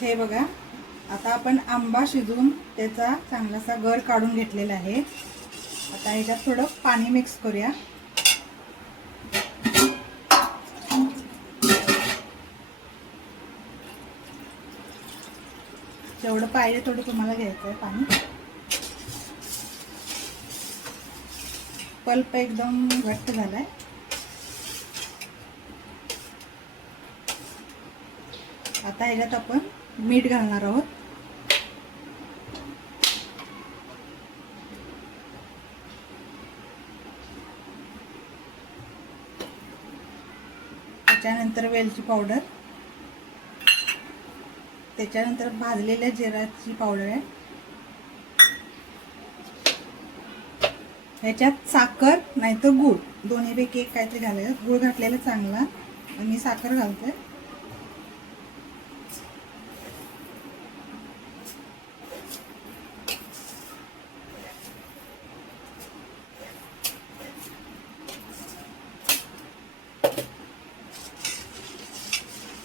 हे बघा, आता आपण आंबा शिजवून त्याचा चांगलासा गर काढून घेतलेला आहे. आता ह्याच्यात थोडं पाणी मिक्स करूया. जेवढं पाहिजे तेवढं तुम्हाला घ्यायचं आहे पाणी. पल्प एकदम घट्ट झालाय. आता ह्याच्यात आपण मीठ घालणार आहोत. त्याच्यानंतर वेलची पावडर, त्याच्यानंतर भाजलेल्या जिऱ्याची पावडर आहे. ह्याच्यात साखर नाहीतर गूळ दोन्हीपैकी एक काहीतरी घालायचं. गूळ घातलेला चांगला, मी साखर घालते.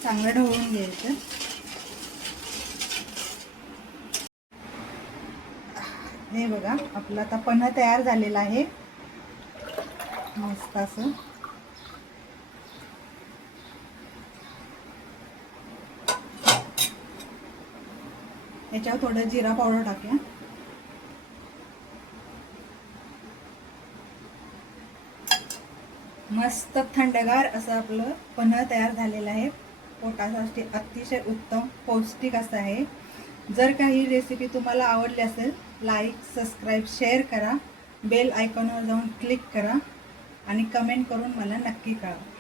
चांगलं ढवळून घ्यायचं. हे बघा, आपलं आता पन्ह तयार झालेला आहे मस्त असं. याच्यावर थोडं जिरा पावडर टाकूया. मस्त थंडगार असं आपलं पन्ह तयार झालेलं आहे. पोटासाठी अतिशय उत्तम पौष्टिक असं आहे. जर काही रेसिपी तुम्हाला आवडली असेल, लाईक, सबस्क्राईब, शेअर करा. बेल आयकॉनवर जाऊन क्लिक करा आणि कमेंट करून मला नक्की कळवा.